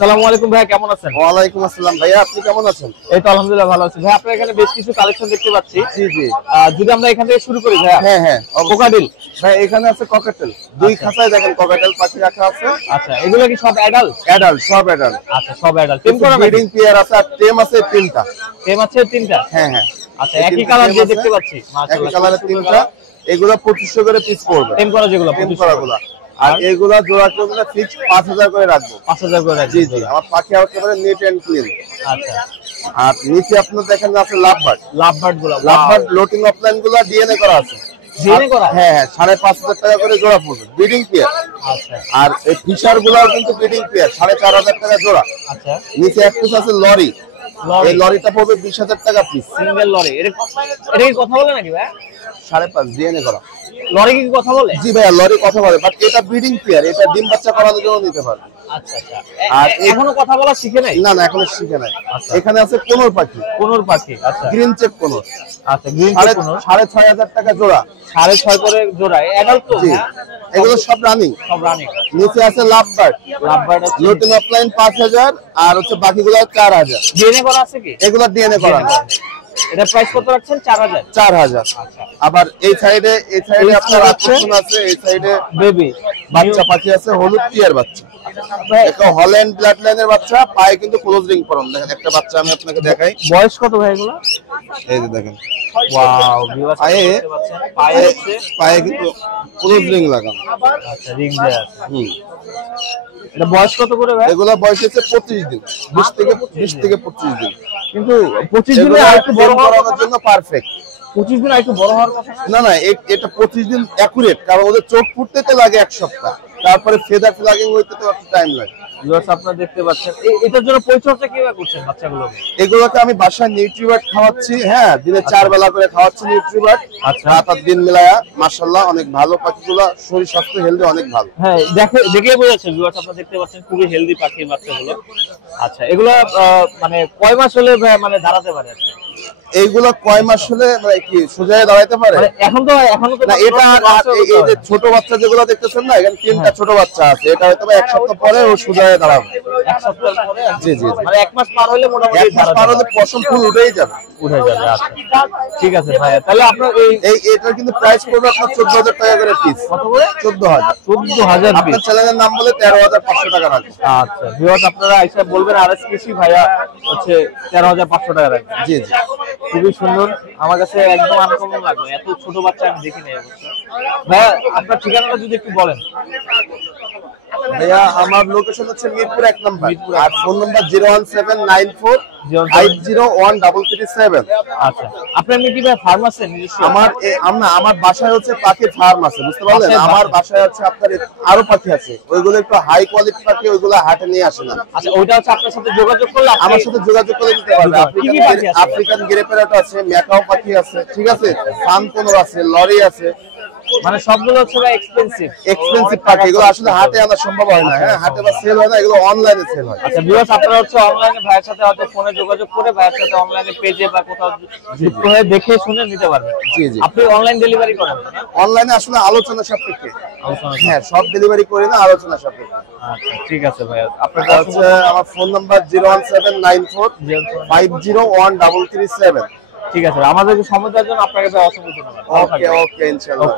আসসালামু আলাইকুম ভাই, কেমন আছেন? ওয়ালাইকুম আসসালাম ভাইয়া, আপনি কেমন আছেন? এই তো আলহামদুলিল্লাহ ভালো আছি ভাই। আপনার এখানে বেশ কিছু কালেকশন দেখতে পাচ্ছি। জি জি। যদি আমরা এখান থেকে শুরু করি ভাই। হ্যাঁ হ্যাঁ, কোকাডিল ভাই এখানে আছে ককাটেল, দুই আচ্ছা। খাঁচায় দেখেন ককাটেল পাখি রাখা আছে। আচ্ছা, এগুলো কি সব অ্যাডাল্ট? অ্যাডাল্ট, সব অ্যাডাল্ট। আচ্ছা, সব অ্যাডাল্ট। টেম করা ব্রিডিং পেয়ার আছে আর টেম আছে তিনটা। টেম আছে তিনটা? হ্যাঁ হ্যাঁ। আচ্ছা, একই কালার দিয়ে দেখতে পাচ্ছি। একই মাশাআল্লাহ, কালারের তিনটা। এগুলা 2500 করে পিস পড়বে। টেম করা যেগুলো টেম করাগুলা। আর এগুলা জোড়া করে ফিক্স 5000 করে রাখবো। 5000 করে রাখবো। জি জি, আমার পাখি একেবারে নিট এন্ড ক্লিন। আচ্ছা। আর নিচে আপনারা দেখেন আছে লাভবার্ড গুলো। লাভবার্ড লোটিং অফলাইন গুলা ডিএনএ করা আছে। ডিএনএ করা? হ্যাঁ হ্যাঁ, 5500 টাকা করে জোড়া পড়বে ব্রিডিং পেয়ার। আচ্ছা। আর এই ফিশার গুলাও কিন্তু ব্রিডিং পেয়ার, 4500 টাকা জোড়া। আচ্ছা। নিচে এক পিস আছে লরি, এই লরিটা পড়বে 20000 টাকা পিস। Single lorry. এটা কি কথা বলে নাকি ভাই? 5.5 ডিএনএ করা। লরি কি কথা বলে? জি ভাইয়া, লরি কথা বলে, বাট এটা ব্রিডিং পেয়ার, এটা ডিম বাচ্চা করানোর জন্য নিতে পারবে। আচ্ছা আচ্ছা। আর এখনো কথা বলা শিখে নাই? না না, এখনো শিখে নাই। আচ্ছা। এখানে আছে কোনর পাখি। কোনর পাখি। আচ্ছা। Green check কোনর। আচ্ছা, গ্রিন চেক কোনর 6500 টাকা জোড়া। 6.5 করে জোড়া। অ্যাডাল্ট তো? জি, এগুলো সব রানিং। সব রানিং। নিচে আছে লাভবার্ড আছে লোটিং অফলাইন 5000 আর হচ্ছে বাকিগুলো 4000। ডিএনএ করা আছে কি? এগুলো ডিএনএ করা না। এটা প্রাইস কত রাখছেন? 4000। 4000। আচ্ছা। আবার এই সাইডে আপনার আকর্ষণ আছে, এই সাইডে বেবি বাচ্চা পাখি আছে, হলুদ টিয়ার বাচ্চা। এটা হল্যান্ড ব্লাড লাইনের বাচ্চা, পায়ে কিন্তু ক্লোজ রিং পরান। দেখেন একটা বাচ্চা আমি আপনাকে দেখাই। বয়স কত ভাই এগুলো? এই যে দেখেন, ওয়াও, ভিউয়ার্স পায়ে কিন্তু ক্লোজ রিং লাগানো। আচ্ছা, রিং দেয়া আছে। হুম। এটা বয়স কত করে ভাই? এগুলা বয়স হচ্ছে 25 দিন, 20 থেকে 25 দিন। কিন্তু 25 দিনে আর একটু বড় করানোর জন্য পারফেক্ট। 25 দিন আর একটু বড় হওয়ার কথা না না, এটা 25 দিন অ্যাকুরেট, কারণ ওদের চোখ ফুটতে লাগে এক সপ্তাহ, তারপরে ফেদার ফ্লাগিং হইতে তো একটু টাইম লাগে। ভিউয়ার্স আপনারা দেখতে পাচ্ছেন, এটার জন্য পরিচর্যা কিভাবে করছেন বাচ্চাগুলোকে? এগুলোকে আমি বাসায় নিউট্রিবার্ট খাওয়াচ্ছি। হ্যাঁ, দিনে 4 বেলা করে খাওয়াচ্ছি নিউট্রিবার্ট। আচ্ছা। রাত আর দিন মিলায়া মাশাআল্লাহ অনেক ভালো পাখিগুলো, শরীর স্বাস্থ্য হেলদি অনেক ভালো। হ্যাঁ, দেখেই বোঝা যাচ্ছে ভিউয়ার্স আপনারা দেখতে পাচ্ছেন খুবই হেলদি পাখির বাচ্চাগুলো। আচ্ছা, এগুলো মানে কয় মাস হলে মানে দাঁড়াতে পারে? এইগুলো কয় মাস হলে মানে কি সোজায় দাঁড়াইতে পারে? এখনো তো না, এটা এই যে ছোট বাচ্চা যেগুলো দেখতেছেন না, এখানে 3টা ছোট বাচ্চা আছে, এটা হয়তো 1 সপ্তাহ পরে ও সোজায় দাঁড়াবে। 1 সপ্তাহ পরে? জি জি, মানে 1 মাস পার হলে মোটামুটি 1 মাস পার হলে পশম ফুল উঠেই যাবে। আচ্ছা, ঠিক আছে ভাই। তাহলে আপনার এটার কিন্তু প্রাইস পড়বে আপনার 14000 টাকা করে পিস। কত করে? 14000। আপনার চ্যানেলের নাম বলে 13500 টাকা রাখবেন। আচ্ছা, ভিউয়ার্স আপনারা আইসা বলবেন আরএস কৃষি ভাইয়া হচ্ছে 13500 টাকা রাখবেন। জি জি, খুবই সুন্দর, আমার কাছে একদম আনকমন লাগলো। এত ছোট বাচ্চা আমি দেখি নাই অবশ্য। ভাইয়া আপনার ঠিকানাটা যদি একটু বলেন। ভাইয়া আমার লোকেশন হচ্ছে মিরপুর 1 নম্বর, আর ফোন নাম্বার 01794501337। আচ্ছা, আপনার কি ভাই ফার্ম আছে নিজস্ব? আমার বাসায় হচ্ছে পাখির ফার্ম আছে, বুঝতে পারলেন? আমার বাসায় হচ্ছে আপনার আরো পাখি আছে, ওইগুলো একটু হাই কোয়ালিটি পাখি, ওইগুলো হাটে নিয়ে আসে না। আচ্ছা, ওইটা হচ্ছে আপনার সাথে যোগাযোগ করলে আমার সাথে যোগাযোগ করে নিতে পারবে। আফ্রিকান গ্রে প্যারট আছে, ম্যাকাও পাখি আছে, ঠিক আছে, সান কোনর আছে, লরি আছে। মানে সবগুলো হচ্ছে এক্সপেন্সিভ পাখি, এগুলো আসলে হাটে আনা সম্ভব হয় না। হ্যাঁ, হাটে বা সেল হয় না, এগুলো অনলাইনে সেল হয়। আচ্ছা ভিউয়ার্স আপনারা হচ্ছে অনলাইনে ভাইয়ের সাথে হয়তো ফোনে যোগাযোগ করে ভাইয়ের সাথে অনলাইনে পেজে বা কোথাও যুক্ত হয়ে দেখে শুনে নিতে পারবেন। জি জি, আপনি অনলাইন ডেলিভারি করেন? অনলাইনে আসলে আলোচনা সাপেক্ষে। হ্যাঁ, সব ডেলিভারি করি না, আলোচনা সাপেক্ষে। আচ্ছা, ঠিক আছে ভাইয়া। আপনার হচ্ছে আমার ফোন নাম্বার 01794501337। ঠিক আছে, আমাদেরকে সময় দেওয়ার জন্য আপনাকে অসংখ্য ধন্যবাদ। ওকে ওকে, ইনশাআল্লাহ।